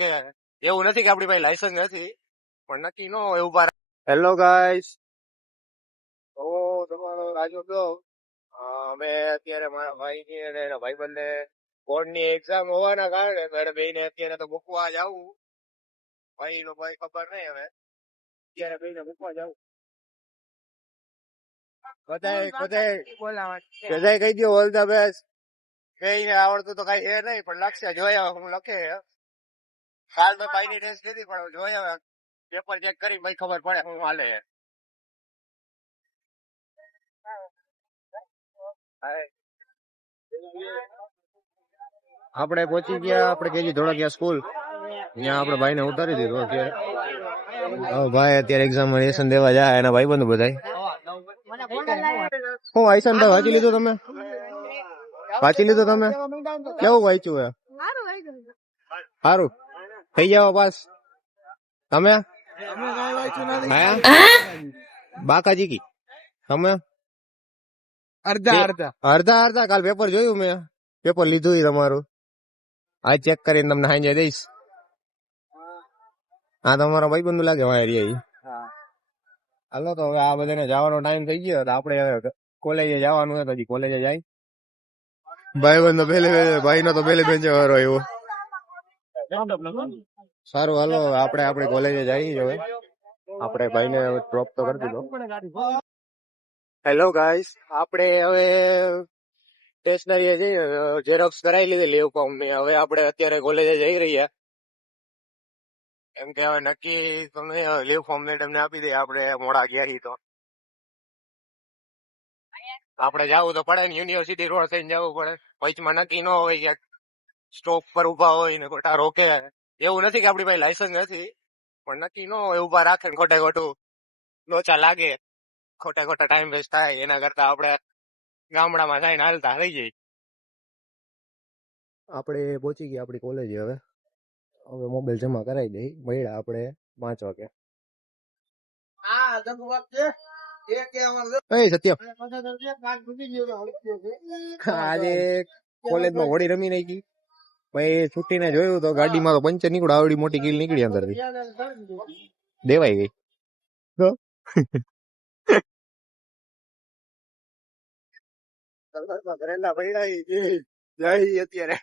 રોકે. એવું નથી કે આપડી પાસે લાયસન્સ નથી, પણ નક્કી ન હોય ઉભા. હેલો ગાઈસ, તો તમારો રાજુ કહો. અમે અત્યારે મારા ભાઈ ની અને એના ભાઈબંધને બોર્ડ ની એક્ઝામ હોવાના કારણે મેડમ બેને અત્યારે તો મૂકવા જવું. ભાઈ નો ભાઈ ખબર નહીં, હવે અત્યારે બેને મૂકવા જવું. બધાય કહી દો ઓલ ધ બેસ્ટ. કઈને આવડતું તો કઈ એ નહીં, પણ લખશે જોયા હું લખે. કાલ તો ભાઈ ની ટેસ્ટ લીધી, પણ જોયા પેપર ચેક કરી ભાઈ ખબર પડે હું હાલે. આપણે પહોંચી ગયા, આપણે કેજી ધોળકિયા સ્કૂલ. ત્યાં આપણે ભાઈ ને ઉતારી દીધો અત્યારે. ભાઈ અત્યારે એક્ઝામિનેશન દેવા જાય, એના ભાઈ બંધ બધા. હું આઈસન ભાઈ વાંચી લીધું તમે? વાંચી લીધું તમે? કેવું વાંચ્યું હે? સારું થઈ જાવ પાસ તમે? બાકાજી કી તમે? અડધા કાલ પેપર જોયું મેં, પેપર લીધું તમારું. આ ચેક કરીને તમને સાંજે દઈશ. હા તમારો ભાઈ બંધ લાગે વાયરી. હાલો તો હવે આ બધાને જવાનો ટાઈમ થઈ ગયો, તો આપણે હવે કોલેજે જવાનું છે. હજી કોલેજે જાય ભાઈ બંધ ભાઈ નો તો પેલે બેન્ચે વાળો આવ્યો. સારું હાલો આપણે આપણી કોલેજે જઈએ. હવે આપણે ભાઈને ડ્રોપ તો કરી દીધો. હેલો ગાઈસ, આપણે હવે સ્ટેશનરી જઈએ, ઝેરોક્સ કરાવી લીધી લીવ ફોર્મ ની. હવે આપણે અત્યારે કોલેજે જઈ રહ્યા. એમ કે હવે નક્કી તમે લીવ ફોર્મ ને તમને આપી દે. આપણે મોડા ગયા તો આપણે જવું તો પડે ને, યુનિવર્સિટી રોડ થઈને જવું પડે. વચમાં નક્કી ન હોય કે સ્ટોપ પર ઉભા હોય ને ખોટા રોકે. એવું નથી કે આપડી પાસે લાયસન્સ નથી, પણ નક્કી ન હોય ઉભા રાખે ને ખોટે ખોટું લોચા લાગે, ખોટા ખોટા ટાઈમ વેસ્ટ થાય. એના કરતા આપણે ગામડામાં જઈને હાલતા રહી જઈએ. આપણે પહોંચી ગયા આપણી કોલેજે. હવે મોબાઈલ જમા કરાવી દઈ. મળ્યા આપણે 5 વાગે. સત્યમ આજે કોલેજમાં હોળી રમી નાખી. ભાઈ છૂટીને જોયું તો ગાડીમાં તો પંચર નીકળ્યું. આવડી મોટી કીલ નીકળી અંદરથી, દેવાઈ ગઈ. ઘરેલા પડ્યા અત્યારે.